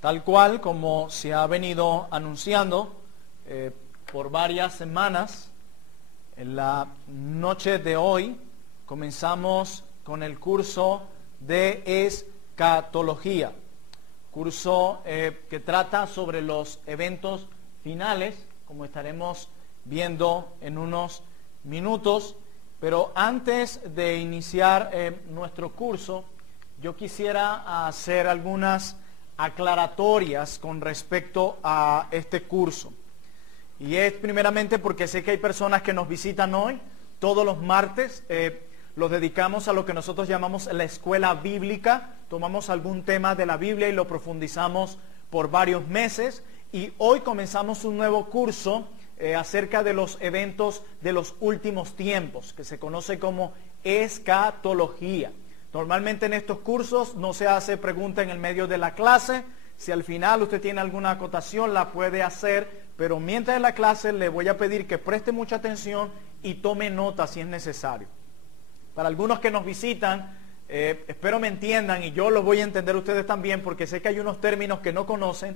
Tal cual como se ha venido anunciando por varias semanas, en la noche de hoy comenzamos con el curso de escatología, curso que trata sobre los eventos finales, como estaremos viendo en unos minutos. Pero antes de iniciar nuestro curso, yo quisiera hacer algunas aclaratorias con respecto a este curso. Y es primeramente porque sé que hay personas que nos visitan hoy. Todos los martes los dedicamos a lo que nosotros llamamos la escuela bíblica. Tomamos algún tema de la Biblia y lo profundizamos por varios meses. Y hoy comenzamos un nuevo curso acerca de los eventos de los últimos tiempos, que se conoce como escatología. Normalmente en estos cursos no se hace pregunta en el medio de la clase. Si al final usted tiene alguna acotación, la puede hacer, pero mientras en la clase le voy a pedir que preste mucha atención y tome nota si es necesario. Para algunos que nos visitan, espero me entiendan y yo los voy a entender ustedes también, porque sé que hay unos términos que no conocen.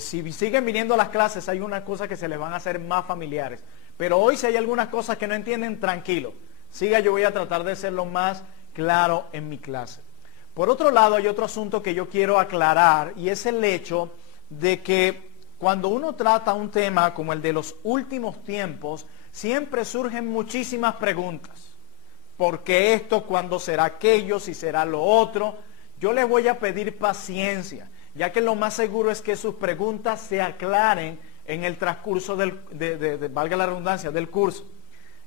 Si siguen viniendo a las clases, hay unas cosas que se les van a hacer más familiares. Pero hoy si hay algunas cosas que no entienden, tranquilo. Siga, yo voy a tratar de ser lo más claro en mi clase. Por otro lado, hay otro asunto que yo quiero aclarar, y es el hecho de que cuando uno trata un tema como el de los últimos tiempos, siempre surgen muchísimas preguntas. ¿Por qué esto? ¿Cuándo será aquello? ¿Si será lo otro? Yo les voy a pedir paciencia, ya que lo más seguro es que sus preguntas se aclaren en el transcurso valga la redundancia, del curso.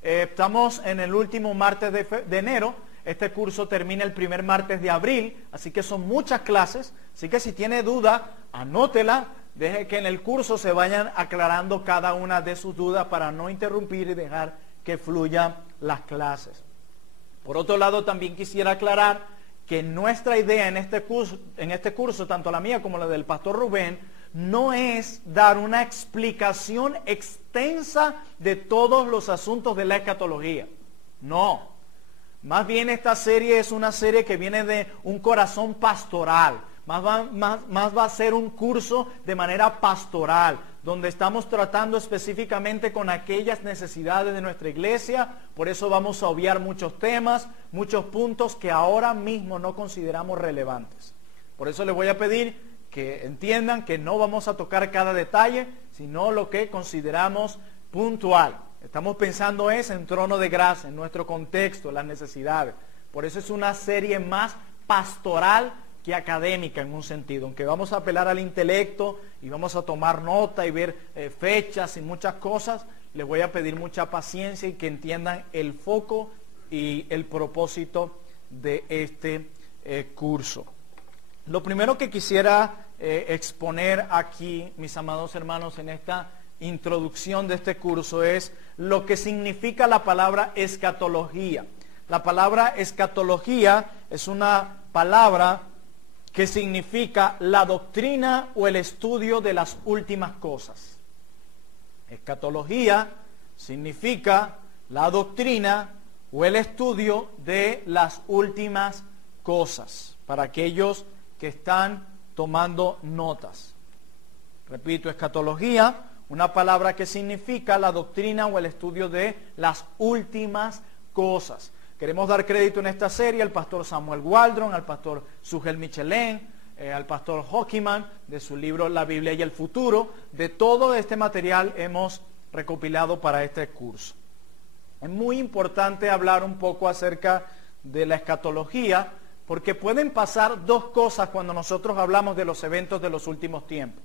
Estamos en el último martes de enero. Este curso termina el primer martes de abril, así que son muchas clases. Así que si tiene duda, anótela, deje que en el curso se vayan aclarando cada una de sus dudas para no interrumpir y dejar que fluyan las clases. Por otro lado, también quisiera aclarar que nuestra idea en este curso, tanto la mía como la del pastor Rubén, no es dar una explicación extensa de todos los asuntos de la escatología. No. Más bien esta serie es una serie que viene de un corazón pastoral. Más va a ser un curso de manera pastoral, donde estamos tratando específicamente con aquellas necesidades de nuestra iglesia. Por eso vamos a obviar muchos temas, muchos puntos que ahora mismo no consideramos relevantes. Por eso les voy a pedir que entiendan que no vamos a tocar cada detalle, sino lo que consideramos puntual. Estamos pensando en trono de gracia, en nuestro contexto, las necesidades. Por eso es una serie más pastoral que académica en un sentido, aunque vamos a apelar al intelecto y vamos a tomar nota y ver fechas y muchas cosas. Les voy a pedir mucha paciencia y que entiendan el foco y el propósito de este curso. Lo primero que quisiera exponer aquí, mis amados hermanos, en esta introducción de este curso es lo que significa la palabra escatología. La palabra escatología es una palabra que significa la doctrina o el estudio de las últimas cosas. Escatología significa la doctrina o el estudio de las últimas cosas, para aquellos que están tomando notas. Repito, escatología, una palabra que significa la doctrina o el estudio de las últimas cosas. Queremos dar crédito en esta serie al pastor Samuel Waldron, al pastor Sugel Michelén, al pastor Hockeyman, de su libro La Biblia y el Futuro. De todo este material hemos recopilado para este curso. Es muy importante hablar un poco acerca de la escatología, porque pueden pasar dos cosas cuando nosotros hablamos de los eventos de los últimos tiempos.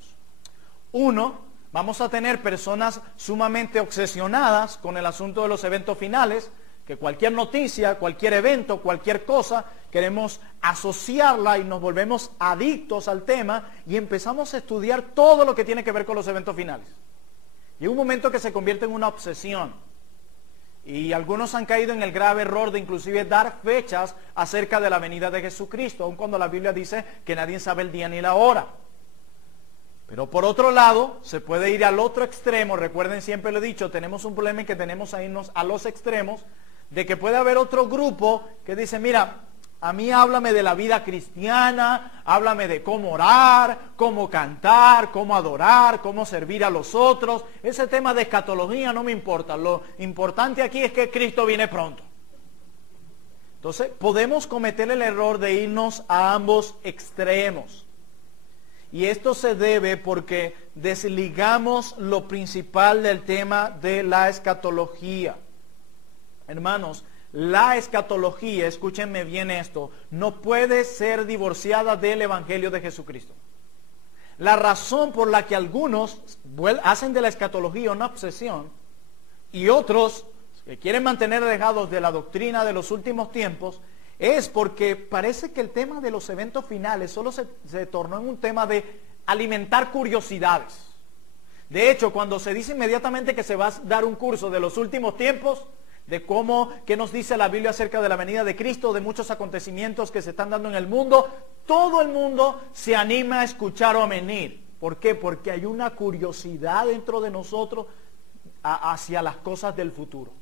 Uno, vamos a tener personas sumamente obsesionadas con el asunto de los eventos finales, que cualquier noticia, cualquier evento, cualquier cosa, queremos asociarla y nos volvemos adictos al tema y empezamos a estudiar todo lo que tiene que ver con los eventos finales. Llega un momento que se convierte en una obsesión. Y algunos han caído en el grave error de inclusive dar fechas acerca de la venida de Jesucristo, aun cuando la Biblia dice que nadie sabe el día ni la hora. Pero por otro lado, se puede ir al otro extremo. Recuerden, siempre lo he dicho, tenemos un problema en que tenemos a irnos a los extremos, de que puede haber otro grupo que dice, mira, A mí háblame de la vida cristiana, háblame de cómo orar, cómo cantar, cómo adorar, cómo servir a los otros. Ese tema de escatología no me importa. Lo importante aquí es que Cristo viene pronto. Entonces, podemos cometer el error de irnos a ambos extremos. Y esto se debe porque desligamos lo principal del tema de la escatología. Hermanos, la escatología, escúchenme bien esto, no puede ser divorciada del Evangelio de Jesucristo. La razón por la que algunos hacen de la escatología una obsesión y otros que quieren mantener alejados de la doctrina de los últimos tiempos es porque parece que el tema de los eventos finales solo se tornó en un tema de alimentar curiosidades. De hecho, cuando se dice inmediatamente que se va a dar un curso de los últimos tiempos, de qué nos dice la Biblia acerca de la venida de Cristo, de muchos acontecimientos que se están dando en el mundo, todo el mundo se anima a escuchar o a venir. ¿Por qué? Porque hay una curiosidad dentro de nosotros hacia las cosas del futuro.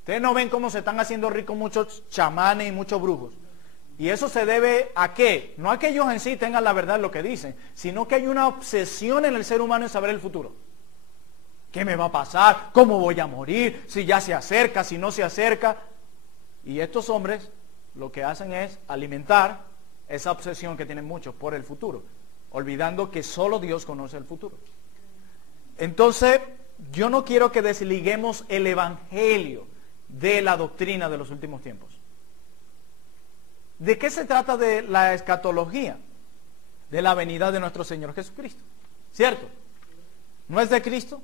Ustedes no ven cómo se están haciendo ricos muchos chamanes y muchos brujos. Y eso se debe a qué? No a que ellos en sí tengan la verdad en lo que dicen, sino que hay una obsesión en el ser humano en saber el futuro. ¿Qué me va a pasar? ¿Cómo voy a morir? Si ya se acerca, si no se acerca. Y estos hombres lo que hacen es alimentar esa obsesión que tienen muchos por el futuro, olvidando que solo Dios conoce el futuro. Entonces, yo no quiero que desliguemos el Evangelio de la doctrina de los últimos tiempos. ¿De qué se trata de la escatología? De la venida de nuestro Señor Jesucristo, ¿cierto? ¿No es de Cristo?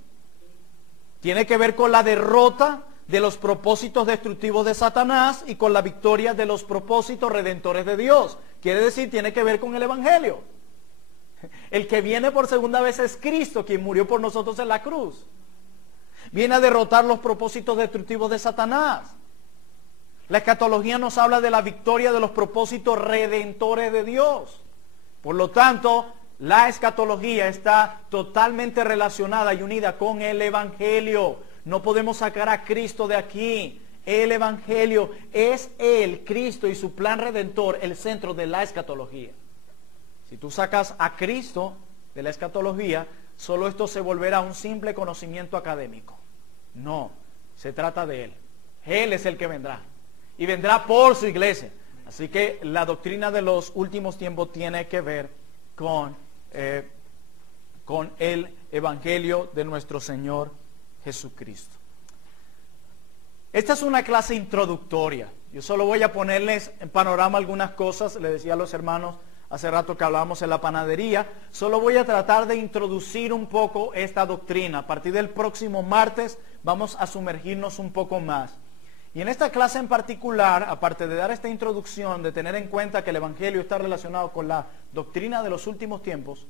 Tiene que ver con la derrota de los propósitos destructivos de Satanás y con la victoria de los propósitos redentores de Dios. Quiere decir, tiene que ver con el Evangelio. El que viene por segunda vez es Cristo, quien murió por nosotros en la cruz. Viene a derrotar los propósitos destructivos de Satanás. La escatología nos habla de la victoria de los propósitos redentores de Dios. Por lo tanto, la escatología está totalmente relacionada y unida con el Evangelio. No podemos sacar a Cristo de aquí. El Evangelio es Él, Cristo y su plan redentor, el centro de la escatología. Si tú sacas a Cristo de la escatología, solo esto se volverá un simple conocimiento académico. No, se trata de Él. Él es el que vendrá. Y vendrá por su iglesia. Así que la doctrina de los últimos tiempos tiene que ver con el Evangelio de nuestro Señor Jesucristo. Esta es una clase introductoria. Yo solo voy a ponerles en panorama algunas cosas. Le decía a los hermanos hace rato que hablábamos en la panadería. Solo voy a tratar de introducir un poco esta doctrina. A partir del próximo martes vamos a sumergirnos un poco más. Y en esta clase en particular, aparte de dar esta introducción, de tener en cuenta que el Evangelio está relacionado con la doctrina de los últimos tiempos,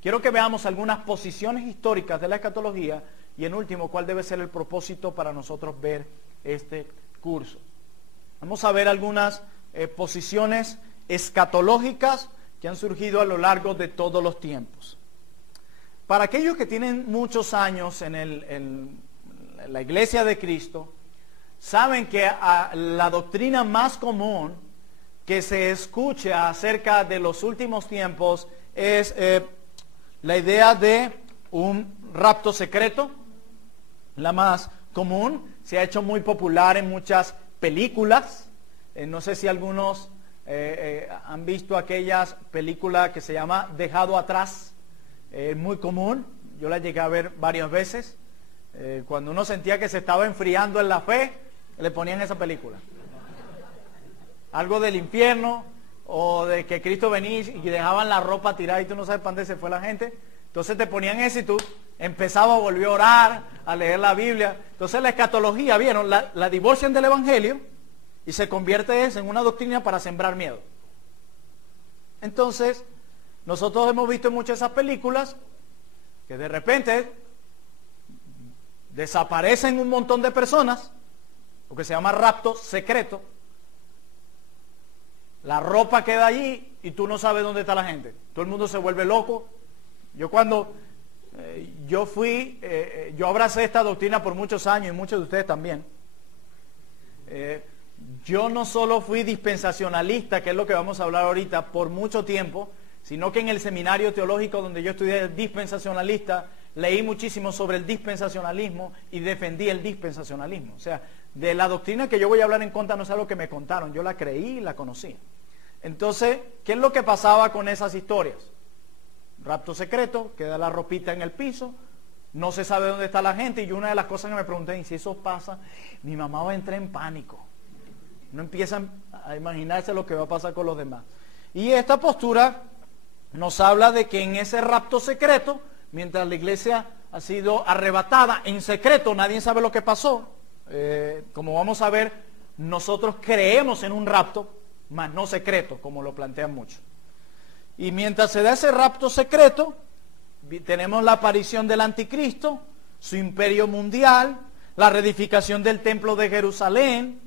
quiero que veamos algunas posiciones históricas de la escatología y en último, cuál debe ser el propósito para nosotros ver este curso. Vamos a ver algunas posiciones escatológicas que han surgido a lo largo de todos los tiempos. Para aquellos que tienen muchos años en la Iglesia de Cristo, saben que la doctrina más común que se escucha acerca de los últimos tiempos es la idea de un rapto secreto, la más común. Se ha hecho muy popular en muchas películas. No sé si algunos han visto aquellas películas que se llama Dejado Atrás. Muy común, yo la llegué a ver varias veces. Cuando uno sentía que se estaba enfriando en la fe, le ponían esa película. Algo del infierno o de que Cristo venía y dejaban la ropa tirada y tú no sabes para dónde se fue la gente. Entonces te ponían eso y tú empezabas a volver a orar, a leer la Biblia. Entonces la escatología, ¿vieron? La divorcian del Evangelio y se convierte eso en una doctrina para sembrar miedo. Entonces, nosotros hemos visto en muchas de esas películas que de repente desaparecen un montón de personas, lo que se llama rapto secreto. La ropa queda allí y tú no sabes dónde está la gente. Todo el mundo se vuelve loco. Yo cuando yo abracé esta doctrina por muchos años y muchos de ustedes también. yo no solo fui dispensacionalista, que es lo que vamos a hablar ahorita, por mucho tiempo, sino que en el seminario teológico donde yo estudié dispensacionalista, leí muchísimo sobre el dispensacionalismo y defendí el dispensacionalismo. O sea, de la doctrina que yo voy a hablar en contra no es algo que me contaron, yo la creí y la conocí. Entonces, ¿qué es lo que pasaba con esas historias? Rapto secreto, queda la ropita en el piso, no se sabe dónde está la gente, y una de las cosas que me pregunté, y si eso pasa, mi mamá va a entrar en pánico. No empiezan a imaginarse lo que va a pasar con los demás. Y esta postura nos habla de que en ese rapto secreto, mientras la iglesia ha sido arrebatada en secreto, nadie sabe lo que pasó. Como vamos a ver, nosotros creemos en un rapto, mas no secreto, como lo plantean muchos. Y mientras se da ese rapto secreto, tenemos la aparición del anticristo, su imperio mundial, la reedificación del templo de Jerusalén,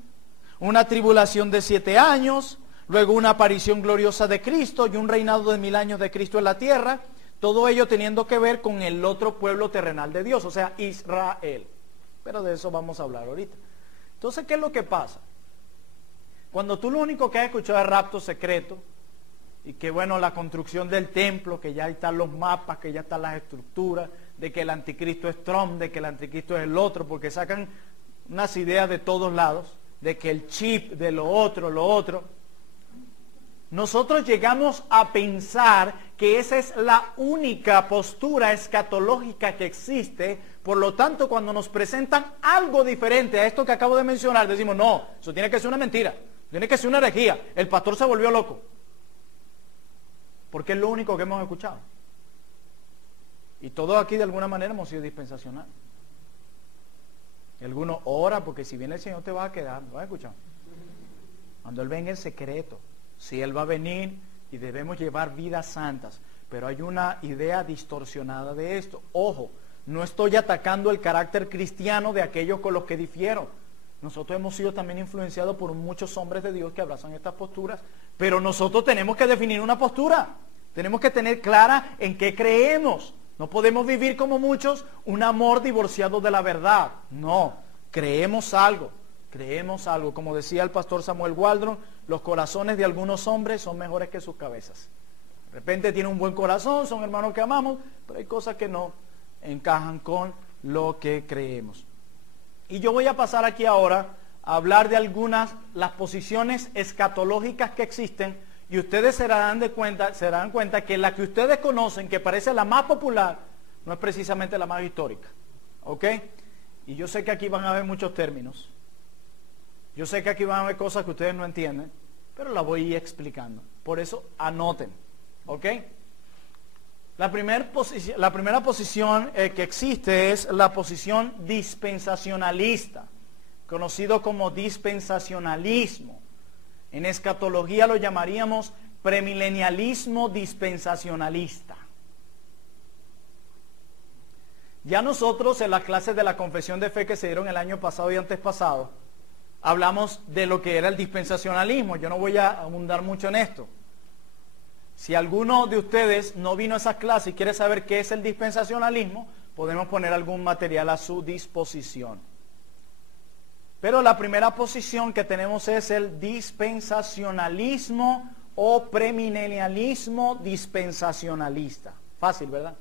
una tribulación de 7 años, luego una aparición gloriosa de Cristo y un reinado de 1000 años de Cristo en la tierra, todo ello teniendo que ver con el otro pueblo terrenal de Dios, o sea, Israel. Pero de eso vamos a hablar ahorita. Entonces, ¿qué es lo que pasa? Cuando tú lo único que has escuchado es rapto secreto, y que bueno, la construcción del templo, que ya están los mapas, que ya están las estructuras, de que el anticristo es Trump, de que el anticristo es el otro, porque sacan unas ideas de todos lados, de que el chip, de lo otro. Nosotros llegamos a pensar que esa es la única postura escatológica que existe. Por lo tanto, cuando nos presentan algo diferente a esto que acabo de mencionar, decimos, no, eso tiene que ser una mentira, tiene que ser una herejía, el pastor se volvió loco. Porque es lo único que hemos escuchado. Y todos aquí de alguna manera hemos sido dispensacionales. Y algunos oran porque si viene el Señor te va a quedar, ¿lo has escuchado? Cuando Él venga en secreto, si Él va a venir y debemos llevar vidas santas. Pero hay una idea distorsionada de esto. Ojo, no estoy atacando el carácter cristiano de aquellos con los que difiero. Nosotros hemos sido también influenciados por muchos hombres de Dios que abrazan estas posturas, pero nosotros tenemos que definir una postura. Tenemos que tener clara en qué creemos. No podemos vivir como muchos un amor divorciado de la verdad. No, creemos algo. Como decía el pastor Samuel Waldron, los corazones de algunos hombres son mejores que sus cabezas. De repente tiene un buen corazón, son hermanos que amamos, pero hay cosas que no encajan con lo que creemos. Y yo voy a pasar aquí ahora a hablar de las posiciones escatológicas que existen, y ustedes se darán cuenta que la que ustedes conocen, que parece la más popular, no es precisamente la más histórica. ¿Ok? Y yo sé que aquí van a haber muchos términos. Yo sé que aquí van a haber cosas que ustedes no entienden, pero las voy a ir explicando. Por eso anoten. ¿Ok? La primera posición que existe es la posición dispensacionalista, conocido como dispensacionalismo. En escatología lo llamaríamos premilenialismo dispensacionalista. Ya nosotros en las clases de la confesión de fe que se dieron el año pasado y antes pasado, hablamos de lo que era el dispensacionalismo. Yo no voy a abundar mucho en esto. Si alguno de ustedes no vino a esa clase y quiere saber qué es el dispensacionalismo, podemos poner algún material a su disposición. Pero la primera posición que tenemos es el dispensacionalismo o premilenialismo dispensacionalista. Fácil, ¿verdad?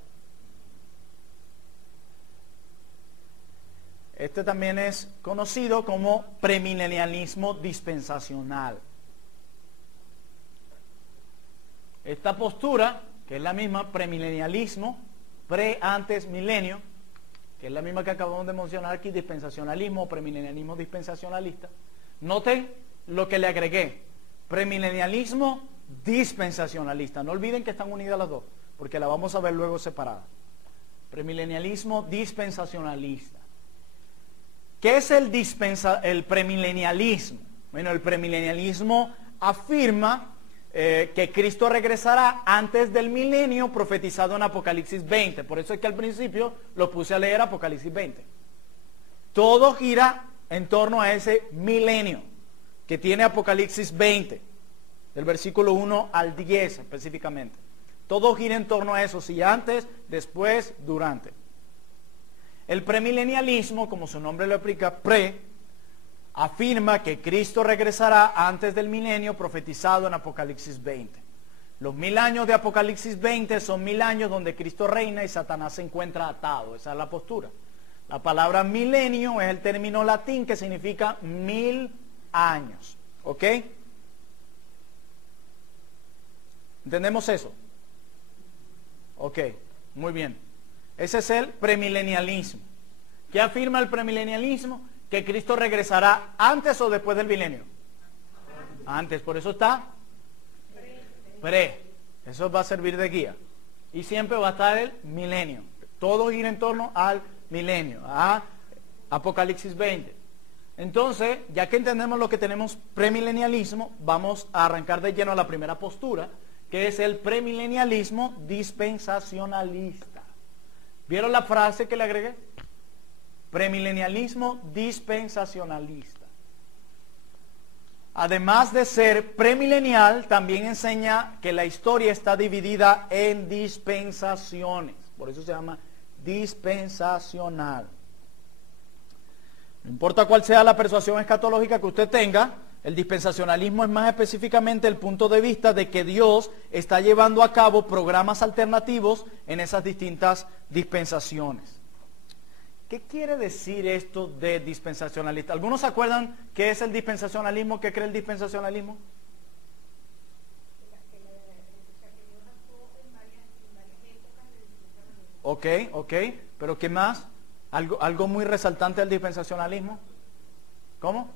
Este también es conocido como premilenialismo dispensacional. Esta postura, que es la misma premilenialismo, pre-antes milenio, que es la misma que acabamos de mencionar aquí, dispensacionalismo o premilenialismo dispensacionalista. Noten lo que le agregué, premilenialismo dispensacionalista. No olviden que están unidas las dos, porque la vamos a ver luego separada. Premilenialismo dispensacionalista. ¿Qué es el premilenialismo? Bueno, el premilenialismo afirma que Cristo regresará antes del milenio profetizado en Apocalipsis 20. Por eso es que al principio lo puse a leer Apocalipsis 20. Todo gira en torno a ese milenio que tiene Apocalipsis 20, del versículo 1 al 10 específicamente. Todo gira en torno a eso, si antes, después, durante. El premilenialismo, como su nombre lo explica, afirma que Cristo regresará antes del milenio profetizado en Apocalipsis 20. Los 1000 años de Apocalipsis 20 son 1000 años donde Cristo reina y Satanás se encuentra atado. Esa es la postura. La palabra milenio es el término latín que significa 1000 años. ¿Ok? ¿Entendemos eso? Ok, muy bien. Ese es el premilenialismo. ¿Qué afirma el premilenialismo? Que Cristo regresará antes o después del milenio. Antes, por eso está pre. Eso va a servir de guía. Y siempre va a estar el milenio. Todo gira en torno al milenio, a Apocalipsis 20. Entonces, ya que entendemos lo que tenemos premilenialismo, vamos a arrancar de lleno a la primera postura, que es el premilenialismo dispensacionalista. ¿Vieron la frase que le agregué? Premilenialismo dispensacionalista. Además de ser premilenial, también enseña que la historia está dividida en dispensaciones. Por eso se llama dispensacional. No importa cuál sea la persuasión escatológica que usted tenga, el dispensacionalismo es más específicamente el punto de vista de que Dios está llevando a cabo programas alternativos en esas distintas dispensaciones. ¿Qué quiere decir esto de dispensacionalista? ¿Algunos se acuerdan qué es el dispensacionalismo? ¿Qué cree el dispensacionalismo? Ok, pero ¿qué más? ¿Algo muy resaltante del dispensacionalismo? ¿Cómo?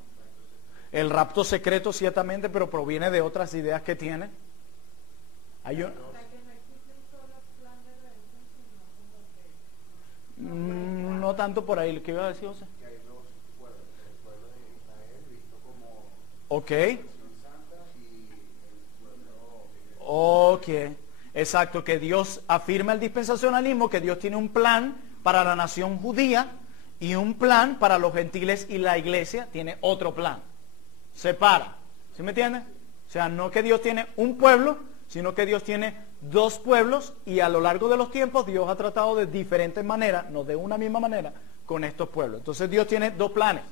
El rapto secreto, ciertamente, pero proviene de otras ideas que tiene. No tanto por ahí. ¿Qué iba a decir, José? Que hay dos pueblos, el pueblo de Israel visto como Ok. nación santa y el pueblo Ok. Exacto, que Dios afirma el dispensacionalismo, que Dios tiene un plan para la nación judía y un plan para los gentiles, y la iglesia tiene otro plan. Separa. ¿Sí me entienden? O sea, no que Dios tiene un pueblo, sino que Dios tiene dos pueblos, y a lo largo de los tiempos Dios ha tratado de diferentes maneras, no de una misma manera, con estos pueblos. Entonces Dios tiene dos planes.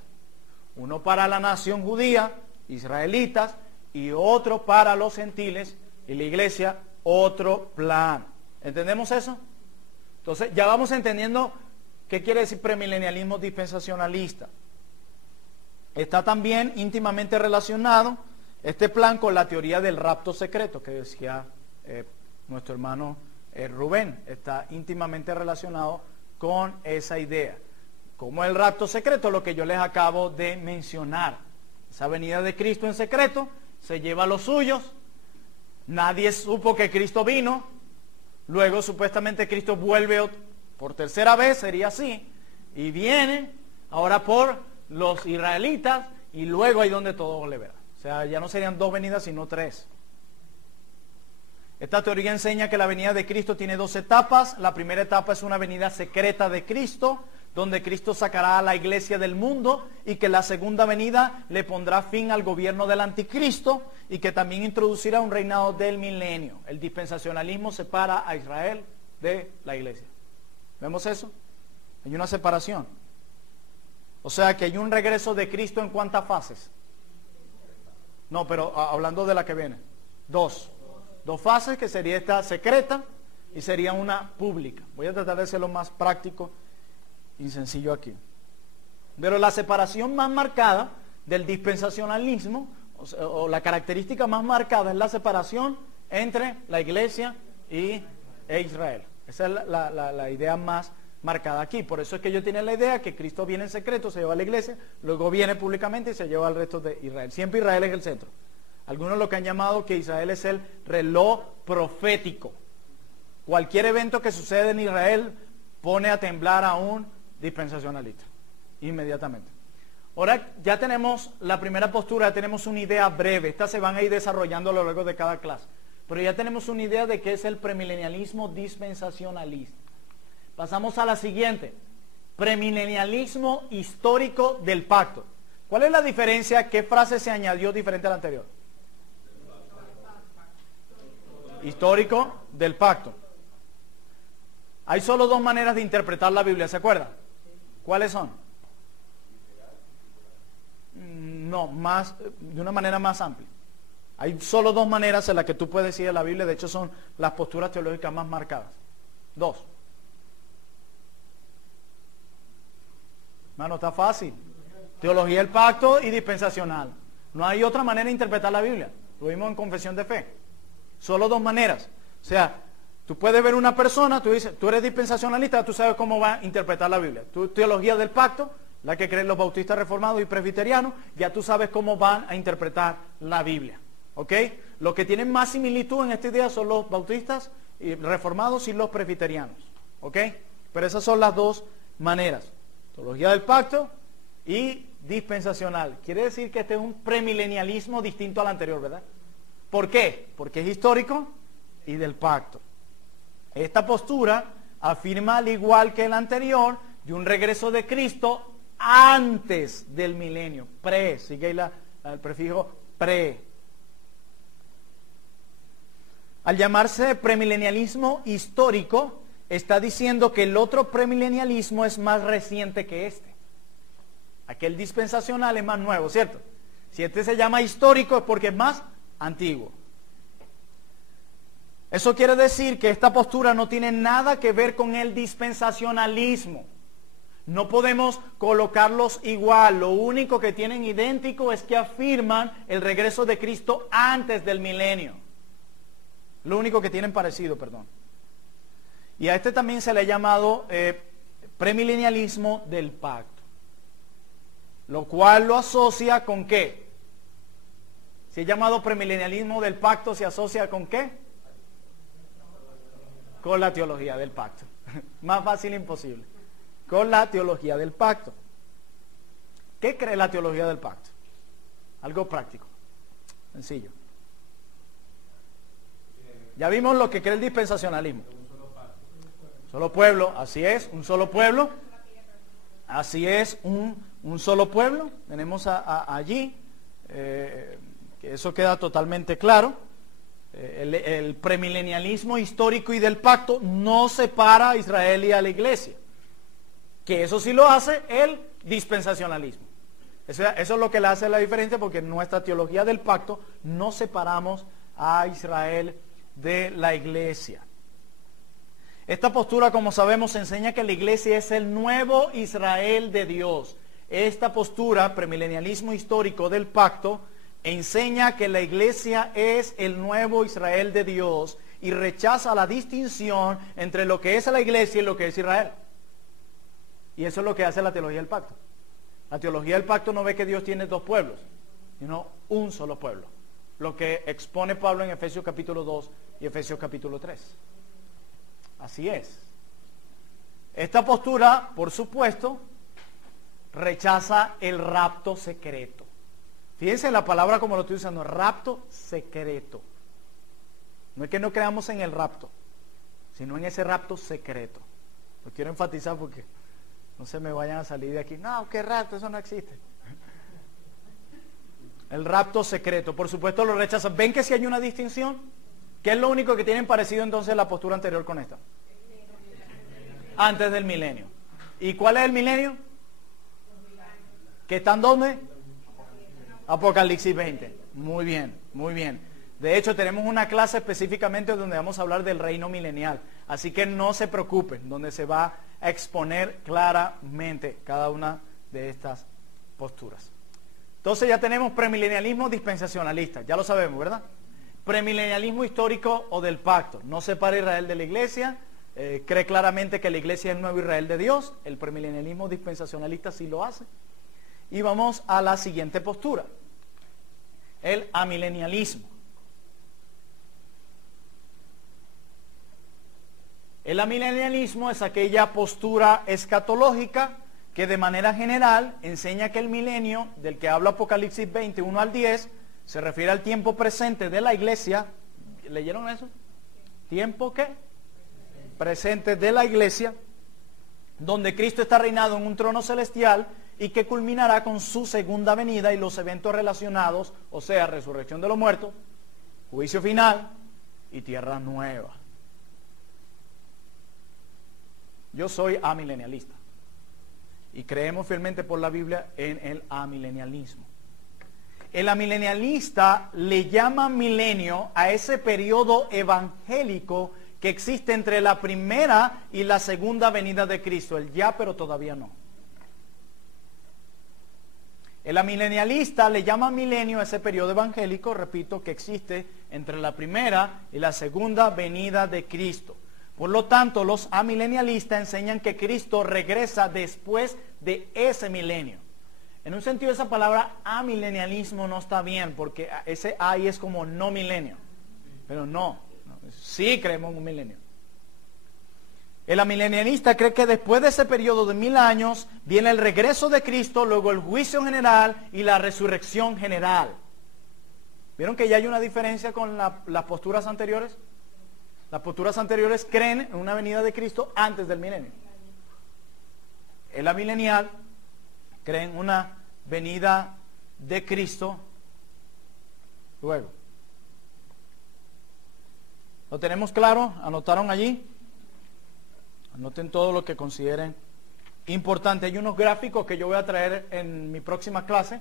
Uno para la nación judía, israelitas, y otro para los gentiles y la iglesia, otro plan. ¿Entendemos eso? Entonces ya vamos entendiendo qué quiere decir premilenialismo dispensacionalista. Está también íntimamente relacionado este plan con la teoría del rapto secreto que decía nuestro hermano Rubén. Está íntimamente relacionado con esa idea. Como el rapto secreto, lo que yo les acabo de mencionar. Esa venida de Cristo en secreto, se lleva a los suyos. Nadie supo que Cristo vino. Luego supuestamente Cristo vuelve por tercera vez, sería así. Y viene ahora por los israelitas, y luego ahí donde todo le verá. O sea, ya no serían dos venidas, sino tres. Esta teoría enseña que la venida de Cristo tiene dos etapas. La primera etapa es una venida secreta de Cristo, donde Cristo sacará a la iglesia del mundo, y que la segunda venida le pondrá fin al gobierno del anticristo, y que también introducirá un reinado del milenio. El dispensacionalismo separa a Israel de la iglesia. ¿Vemos eso? Hay una separación. O sea que hay un regreso de Cristo en ¿cuántas fases? No, pero hablando de la que viene. Dos fases, que sería esta secreta y sería una pública. Voy a tratar de ser lo más práctico y sencillo aquí. Pero la separación más marcada del dispensacionalismo, o la característica más marcada, es la separación entre la iglesia e Israel. Esa es la idea más marcada aquí. Por eso es que ellos tienen la idea que Cristo viene en secreto, se lleva a la iglesia, luego viene públicamente y se lleva al resto de Israel. Siempre Israel es el centro. Algunos lo que han llamado que Israel es el reloj profético. Cualquier evento que sucede en Israel pone a temblar a un dispensacionalista inmediatamente. Ahora ya tenemos la primera postura, ya tenemos una idea breve. Estas se van a ir desarrollando a lo largo de cada clase. Pero ya tenemos una idea de qué es el premilenialismo dispensacionalista. Pasamos a la siguiente. Premilenialismo histórico del pacto. ¿Cuál es la diferencia? ¿Qué frase se añadió diferente a la anterior? Histórico del pacto. Hay solo dos maneras de interpretar la Biblia, ¿se acuerdan? ¿Cuáles son? no, más, de una manera más amplia. Hay solo dos maneras en las que tú puedes ir a la Biblia, de hecho son las posturas teológicas más marcadas. Dos. Hermano, está fácil. Teología del pacto y dispensacional. No hay otra manera de interpretar la Biblia. Lo vimos en Confesión de Fe. Solo dos maneras. O sea, tú puedes ver una persona, tú dices, tú eres dispensacionalista, tú sabes cómo va a interpretar la Biblia. Tu teología del pacto, la que creen los bautistas reformados y presbiterianos, ya tú sabes cómo van a interpretar la Biblia. ¿Ok? Los que tienen más similitud en esta idea son los bautistas y reformados y los presbiterianos. ¿Ok? Pero esas son las dos maneras. Teología del pacto y dispensacional. Quiere decir que este es un premilenialismo distinto al anterior, ¿verdad? ¿Por qué? Porque es histórico y del pacto. Esta postura afirma, al igual que el anterior, de un regreso de Cristo antes del milenio. Pre, sigue ahí el prefijo pre. Al llamarse premilenialismo histórico, está diciendo que el otro premilenialismo es más reciente que este. Aquel dispensacional es más nuevo, ¿cierto? Si este se llama histórico es porque es más antiguo. Eso quiere decir que esta postura no tiene nada que ver con el dispensacionalismo. No podemos colocarlos igual. Lo único que tienen idéntico es que afirman el regreso de Cristo antes del milenio. Lo único que tienen parecido, perdón. Y a este también se le ha llamado premilenialismo del pacto. Lo cual lo asocia con ¿qué? Si es llamado premilenialismo del pacto, ¿se asocia con qué? Con la teología del pacto. Más fácil imposible. Con la teología del pacto. ¿Qué cree la teología del pacto? Algo práctico. Sencillo. Ya vimos lo que cree el dispensacionalismo. Solo pueblo, así es, un solo pueblo. Así es, un solo pueblo. Tenemos allí, que eso queda totalmente claro. El premilenialismo histórico y del pacto no separa a Israel y a la iglesia. Que eso sí lo hace el dispensacionalismo. Eso es lo que le hace la diferencia, porque en nuestra teología del pacto no separamos a Israel de la iglesia. Esta postura, como sabemos, enseña que la iglesia es el nuevo Israel de Dios. Esta postura, premilenialismo histórico del pacto, enseña que la iglesia es el nuevo Israel de Dios y rechaza la distinción entre lo que es la iglesia y lo que es Israel. Y eso es lo que hace la teología del pacto. La teología del pacto no ve que Dios tiene dos pueblos, sino un solo pueblo. Lo que expone Pablo en Efesios capítulo 2 y Efesios capítulo 3. Así es. Esta postura, por supuesto, rechaza el rapto secreto. Fíjense la palabra como lo estoy usando, rapto secreto. No es que no creamos en el rapto, sino en ese rapto secreto. Lo quiero enfatizar porque no se me vayan a salir de aquí. No, ¿qué rapto? Eso no existe. El rapto secreto, por supuesto lo rechazan. ¿Ven que si hay una distinción? ¿Qué es lo único que tienen parecido entonces la postura anterior con esta? Antes del milenio. ¿Y cuál es el milenio? ¿Que están dónde? Apocalipsis 20. Muy bien, muy bien. De hecho, tenemos una clase específicamente donde vamos a hablar del reino milenial. Así que no se preocupen, donde se va a exponer claramente cada una de estas posturas. Entonces ya tenemos premilenialismo dispensacionalista, ya lo sabemos, ¿verdad? Premilenialismo histórico o del pacto, no separa a Israel de la iglesia, cree claramente que la iglesia es el nuevo Israel de Dios, el premilenialismo dispensacionalista sí lo hace. Y vamos a la siguiente postura, el amilenialismo. El amilenialismo es aquella postura escatológica que de manera general enseña que el milenio, del que habla Apocalipsis 20, 1 al 10, se refiere al tiempo presente de la iglesia. ¿Leyeron eso? ¿Tiempo qué? Presente de la iglesia, donde Cristo está reinado en un trono celestial y que culminará con su segunda venida y los eventos relacionados, o sea, resurrección de los muertos, juicio final y tierra nueva. Yo soy amilenialista y creemos fielmente por la Biblia en el amilenialismo. el amilenialista le llama milenio a ese periodo evangélico que existe entre la primera y la segunda venida de Cristo, el ya pero todavía no. El amilenialista le llama milenio a ese periodo evangélico, repito, que existe entre la primera y la segunda venida de Cristo. Por lo tanto, los amilenialistas enseñan que Cristo regresa después de ese milenio. En un sentido, esa palabra amilenialismo no está bien, porque ese ahí es como no milenio. Pero no, sí creemos en un milenio. El amilenialista cree que después de ese periodo de 1000 años viene el regreso de Cristo, luego el juicio general y la resurrección general. ¿Vieron que ya hay una diferencia con las posturas anteriores? Las posturas anteriores creen en una venida de Cristo antes del milenio. El amilenial cree en una venida de Cristo luego. ¿Lo tenemos claro? ¿Anotaron allí? Anoten todo lo que consideren importante. Hay unos gráficos que yo voy a traer en mi próxima clase,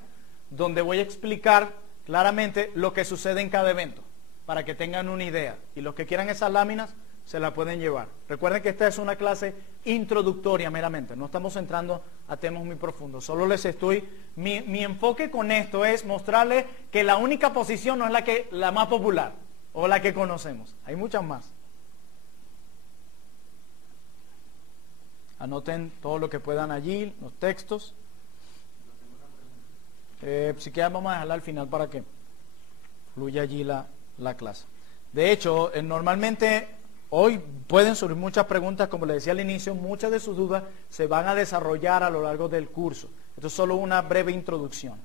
donde voy a explicar claramente lo que sucede en cada evento, para que tengan una idea. Y los que quieran esas láminas, se las pueden llevar. Recuerden que esta es una clase introductoria meramente, no estamos entrando a temas muy profundos. Solo les estoy, mi enfoque con esto es mostrarles que la única posición no es la más popular, o la que conocemos. Hay muchas más. Anoten todo lo que puedan allí, los textos. Si quieren vamos a dejarla al final para que fluya allí la clase. De hecho, normalmente hoy pueden surgir muchas preguntas, como les decía al inicio, muchas de sus dudas se van a desarrollar a lo largo del curso. Esto es solo una breve introducción.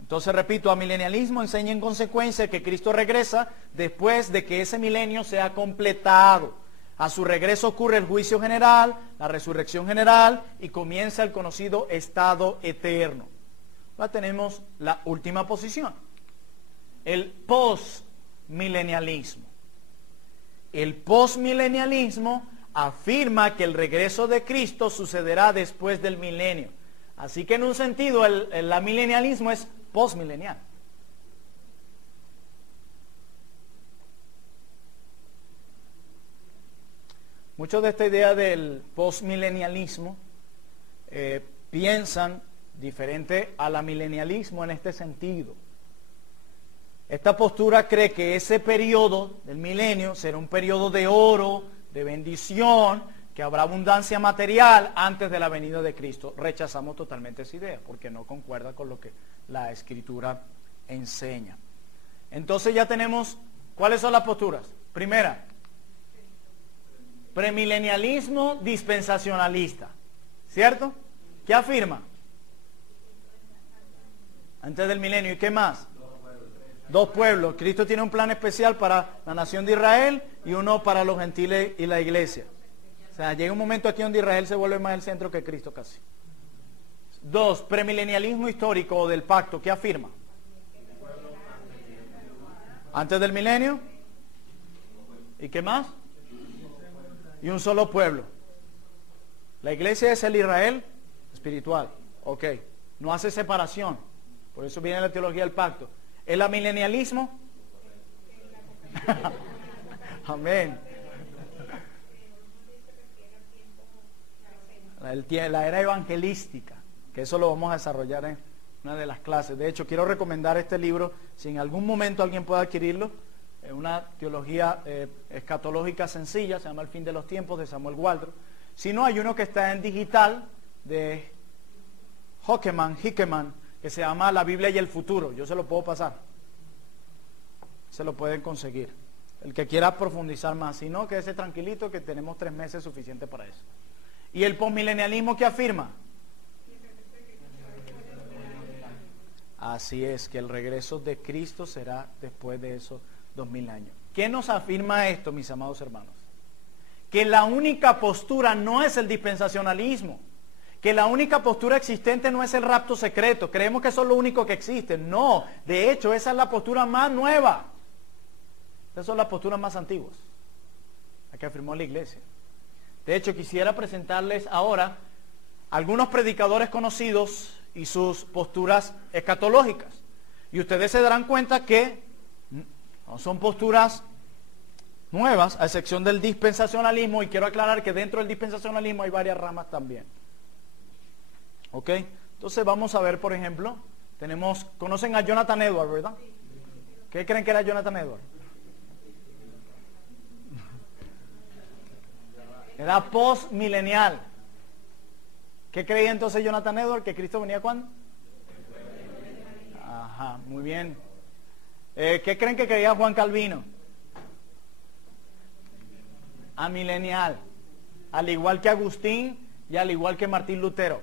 Entonces, repito, amilenialismo enseña en consecuencia que Cristo regresa después de que ese milenio sea completado. A su regreso ocurre el juicio general, la resurrección general y comienza el conocido estado eterno. Ahora tenemos la última posición, el postmilenialismo. El postmilenialismo afirma que el regreso de Cristo sucederá después del milenio. Así que en un sentido el amilenialismo es postmilenial. Muchos de esta idea del postmilenialismo piensan diferente al amilenialismo en este sentido. Esta postura cree que ese periodo del milenio será un periodo de oro, de bendición, que habrá abundancia material antes de la venida de Cristo. Rechazamos totalmente esa idea porque no concuerda con lo que la Escritura enseña. Entonces ya tenemos, ¿cuáles son las posturas? Primera, premilenialismo dispensacionalista, ¿cierto? ¿Qué afirma? Antes del milenio. ¿Y qué más? Dos pueblos. Cristo tiene un plan especial para la nación de Israel y uno para los gentiles y la iglesia. O sea, llega un momento aquí donde Israel se vuelve más el centro que Cristo casi. Dos, premilenialismo histórico o del pacto. ¿Qué afirma? Antes del milenio. ¿Y qué más? Y un solo pueblo. La iglesia es el Israel espiritual. Ok. No hace separación. Por eso viene la teología del pacto. El amilenialismo. Amén. La era evangelística. Que eso lo vamos a desarrollar en una de las clases. De hecho, quiero recomendar este libro. Si en algún momento alguien puede adquirirlo. Una teología escatológica sencilla, se llama El fin de los tiempos, de Samuel Waldron. Si no, hay uno que está en digital de Hickeman, que se llama La Biblia y el futuro. Yo se lo puedo pasar. Se lo pueden conseguir. El que quiera profundizar más. Si no, quédese tranquilito que tenemos 3 meses suficiente para eso. ¿Y el postmilenialismo qué afirma? Así es, que el regreso de Cristo será después de esos 2000 años. ¿Qué nos afirma esto, mis amados hermanos? Que la única postura no es el dispensacionalismo, que la única postura existente no es el rapto secreto. Creemos que eso es lo único que existe. No, de hecho, esa es la postura más nueva. Esas son las posturas más antiguas, la que afirmó la iglesia. De hecho, quisiera presentarles ahora algunos predicadores conocidos y sus posturas escatológicas. Y ustedes se darán cuenta que no son posturas nuevas, a excepción del dispensacionalismo, y quiero aclarar que dentro del dispensacionalismo hay varias ramas también. ¿Ok? Entonces vamos a ver, por ejemplo, conocen a Jonathan Edwards, ¿verdad? ¿Qué creen que era Jonathan Edwards? Era postmilenial. ¿Qué creía entonces Jonathan Edwards? ¿Que Cristo venía cuándo? Ajá, muy bien. ¿Qué creen que creía Juan Calvino? Amilenial. Al igual que Agustín y al igual que Martín Lutero.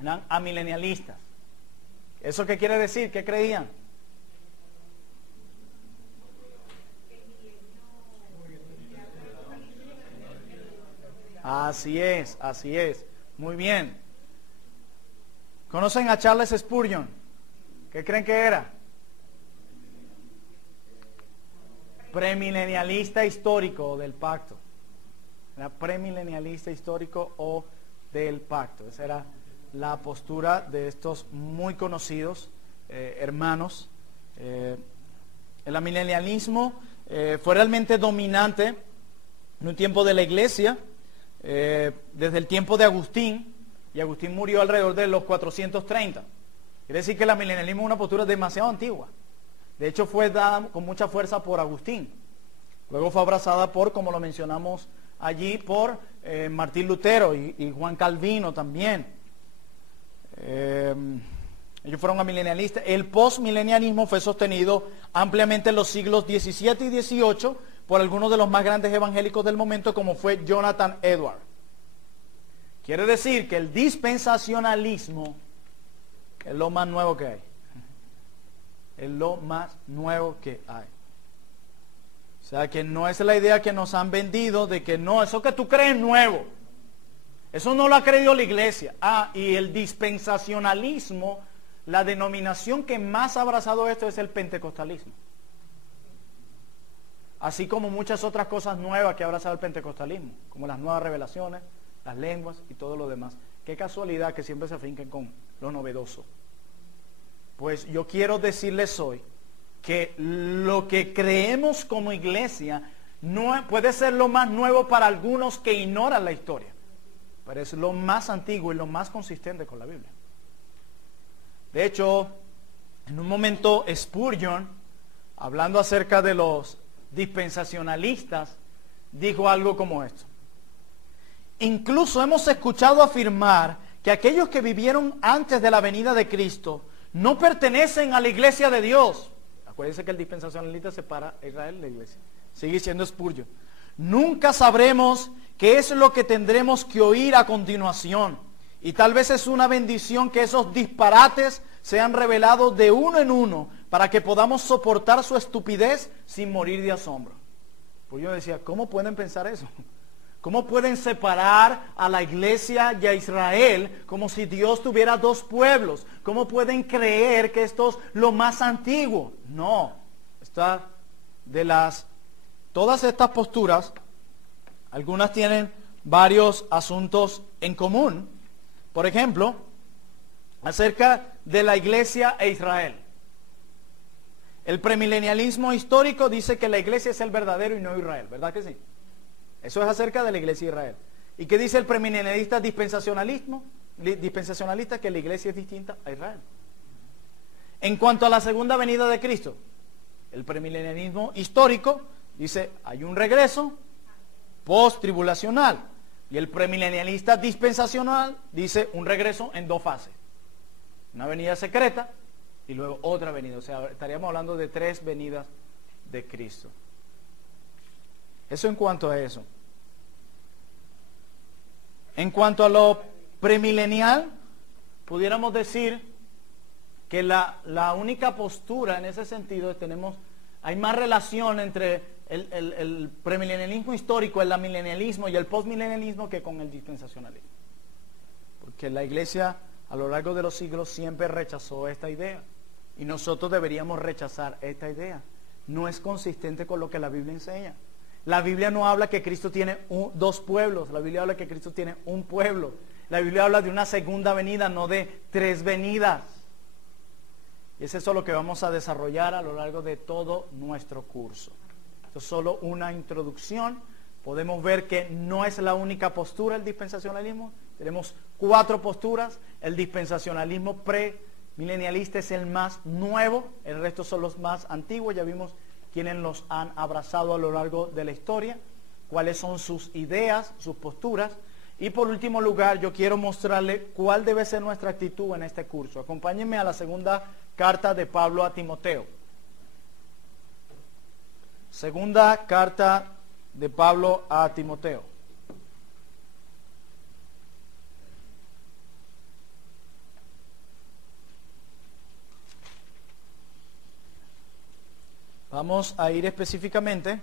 Eran amilenialistas. ¿Eso qué quiere decir? ¿Qué creían? Así es, así es. Muy bien. ¿Conocen a Charles Spurgeon? ¿Qué creen que era? Premilenialista histórico del pacto. Era premilenialista histórico o del pacto. Esa era la postura de estos muy conocidos hermanos. El amilenialismo fue realmente dominante en un tiempo de la iglesia, desde el tiempo de Agustín, y Agustín murió alrededor de los 430. Quiere decir que el amilenialismo es una postura demasiado antigua. De hecho fue dada con mucha fuerza por Agustín. Luego fue abrazada por, como lo mencionamos allí, por Martín Lutero y Juan Calvino también. Ellos fueron amilenialistas. El postmilenialismo fue sostenido ampliamente en los siglos XVII y XVIII por algunos de los más grandes evangélicos del momento, como fue Jonathan Edwards. Quiere decir que el dispensacionalismo es lo más nuevo que hay. Es lo más nuevo que hay. O sea, que no es la idea que nos han vendido de que no, eso que tú crees nuevo. Eso no lo ha creído la iglesia. Y el dispensacionalismo, la denominación que más ha abrazado esto es el pentecostalismo. Así como muchas otras cosas nuevas que ha abrazado el pentecostalismo, como las nuevas revelaciones, las lenguas y todo lo demás. Qué casualidad que siempre se afinquen con lo novedoso. Pues yo quiero decirles hoy que lo que creemos como iglesia no puede ser lo más nuevo para algunos que ignoran la historia, pero es lo más antiguo y lo más consistente con la Biblia. De hecho, en un momento Spurgeon, hablando acerca de los dispensacionalistas, dijo algo como esto: incluso hemos escuchado afirmar que aquellos que vivieron antes de la venida de Cristo no pertenecen a la iglesia de Dios. Acuérdense que el dispensacionalista separa a Israel de la iglesia. Sigue siendo Spurgeon. Nunca sabremos qué es lo que tendremos que oír a continuación. Y tal vez es una bendición que esos disparates sean revelados de uno en uno para que podamos soportar su estupidez sin morir de asombro. Pues yo decía, ¿cómo pueden pensar eso? ¿Cómo pueden separar a la iglesia y a Israel como si Dios tuviera dos pueblos? ¿Cómo pueden creer que esto es lo más antiguo? No, todas estas posturas, algunas tienen varios asuntos en común. Por ejemplo, acerca de la iglesia e Israel. El premilenialismo histórico dice que la iglesia es el verdadero y no Israel, ¿verdad que sí? Eso es acerca de la iglesia de Israel. ¿Y qué dice el premilenialista dispensacionalista? Que la iglesia es distinta a Israel. En cuanto a la segunda venida de Cristo, el premilenialismo histórico dice hay un regreso post-tribulacional. Y el premilenialista dispensacional dice un regreso en dos fases. Una venida secreta y luego otra venida. O sea, estaríamos hablando de 3 venidas de Cristo. Eso en cuanto a eso. En cuanto a lo premilenial, pudiéramos decir que la única postura en ese sentido hay más relación entre el premilenialismo histórico, el amilenialismo y el postmilenialismo que con el dispensacionalismo. Porque la iglesia a lo largo de los siglos siempre rechazó esta idea. Y nosotros deberíamos rechazar esta idea. No es consistente con lo que la Biblia enseña. La Biblia no habla que Cristo tiene 2 pueblos. La Biblia habla que Cristo tiene un pueblo. La Biblia habla de una segunda venida, no de 3 venidas. Y es eso lo que vamos a desarrollar a lo largo de todo nuestro curso. Esto es solo una introducción. Podemos ver que no es la única postura el dispensacionalismo. Tenemos 4 posturas. El dispensacionalismo premilenialista es el más nuevo. El resto son los más antiguos. Ya vimos quiénes los han abrazado a lo largo de la historia, cuáles son sus ideas, sus posturas. Y por último lugar, yo quiero mostrarle cuál debe ser nuestra actitud en este curso. Acompáñenme a la segunda carta de Pablo a Timoteo. Segunda carta de Pablo a Timoteo. Vamos a ir específicamente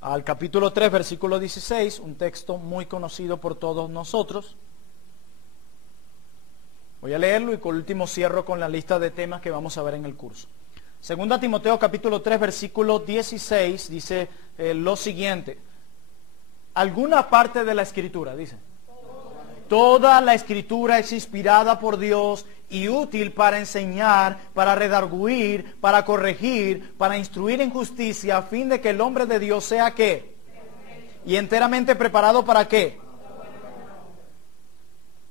al capítulo 3, versículo 16, un texto muy conocido por todos nosotros. Voy a leerlo y por último cierro con la lista de temas que vamos a ver en el curso. Segunda Timoteo capítulo 3, versículo 16 dice lo siguiente. ¿Alguna parte de la Escritura? Dice. Toda la Escritura es inspirada por Dios y útil para enseñar, para redarguir, para corregir, para instruir en justicia, a fin de que el hombre de Dios sea ¿qué? Y enteramente preparado ¿para qué?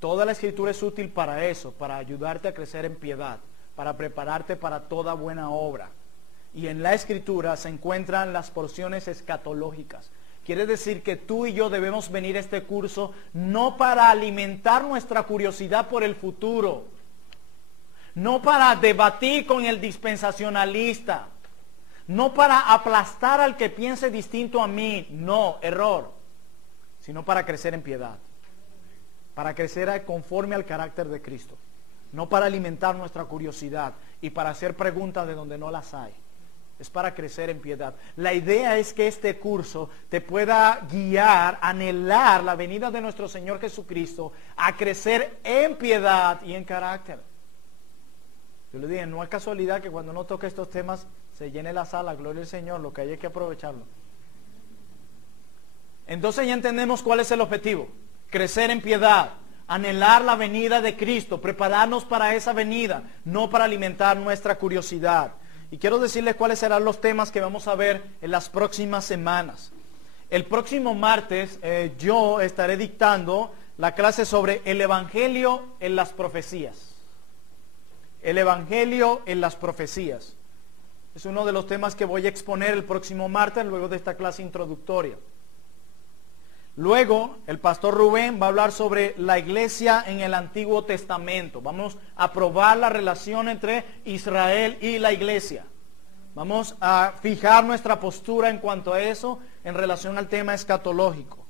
Toda la Escritura es útil para eso, para ayudarte a crecer en piedad, para prepararte para toda buena obra. Y en la Escritura se encuentran las porciones escatológicas. Quiere decir que tú y yo debemos venir a este curso no para alimentar nuestra curiosidad por el futuro, no para debatir con el dispensacionalista, no para aplastar al que piense distinto a mí, no, error, sino para crecer en piedad, para crecer conforme al carácter de Cristo, no para alimentar nuestra curiosidad y para hacer preguntas de donde no las hay. Es para crecer en piedad. La idea es que este curso te pueda guiar, anhelar la venida de nuestro Señor Jesucristo, a crecer en piedad y en carácter. Yo le dije, no es casualidad que cuando uno toque estos temas se llene la sala, gloria al Señor, lo que hay que aprovecharlo. Entonces ya entendemos cuál es el objetivo: crecer en piedad, anhelar la venida de Cristo, prepararnos para esa venida, no para alimentar nuestra curiosidad. Y quiero decirles cuáles serán los temas que vamos a ver en las próximas semanas. El próximo martes yo estaré dictando la clase sobre el Evangelio en las profecías. El Evangelio en las profecías. Es uno de los temas que voy a exponer el próximo martes, luego de esta clase introductoria. Luego, el pastor Rubén va a hablar sobre la iglesia en el Antiguo Testamento. Vamos a probar la relación entre Israel y la iglesia. Vamos a fijar nuestra postura en cuanto a eso en relación al tema escatológico.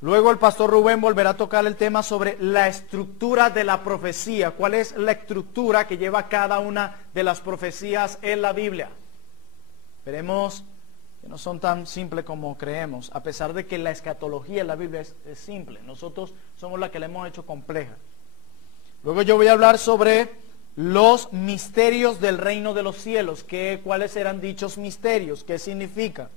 Luego el pastor Rubén volverá a tocar el tema sobre la estructura de la profecía. ¿Cuál es la estructura que lleva cada una de las profecías en la Biblia? Veremos que no son tan simples como creemos, a pesar de que la escatología en la Biblia es simple. Nosotros somos la que la hemos hecho compleja. Luego yo voy a hablar sobre los misterios del reino de los cielos. ¿Cuáles serán dichos misterios? ¿Qué significa?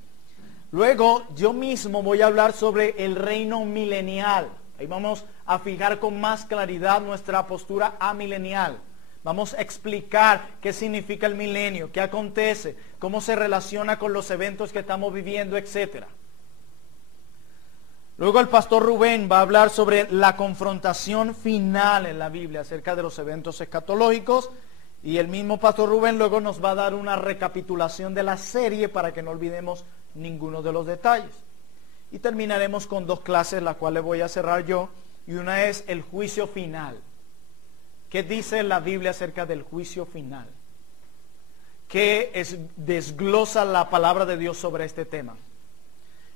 Luego yo mismo voy a hablar sobre el reino milenial. Ahí vamos a fijar con más claridad nuestra postura amilenial. Vamos a explicar qué significa el milenio, qué acontece, cómo se relaciona con los eventos que estamos viviendo, etc. Luego el pastor Rubén va a hablar sobre la confrontación final en la Biblia acerca de los eventos escatológicos. Y el mismo pastor Rubén luego nos va a dar una recapitulación de la serie para que no olvidemos ninguno de los detalles. Y terminaremos con 2 clases, las cuales voy a cerrar yo. Y una es el juicio final. ¿Qué dice la Biblia acerca del juicio final? ¿Qué desglosa la palabra de Dios sobre este tema?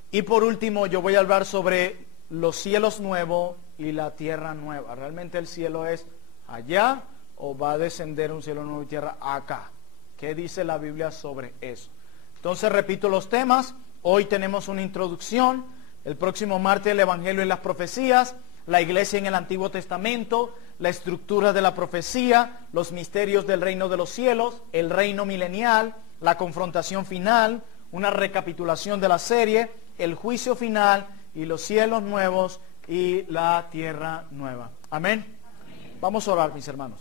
Y por último, yo voy a hablar sobre los cielos nuevos y la tierra nueva. ¿Realmente el cielo es allá o va a descender un cielo nuevo y tierra acá? ¿Qué dice la Biblia sobre eso? Entonces repito los temas. Hoy tenemos una introducción. El próximo martes el Evangelio y las profecías. La iglesia en el Antiguo Testamento, la estructura de la profecía, los misterios del reino de los cielos, el reino milenial, la confrontación final, una recapitulación de la serie, el juicio final y los cielos nuevos y la tierra nueva. Amén. Vamos a orar, mis hermanos.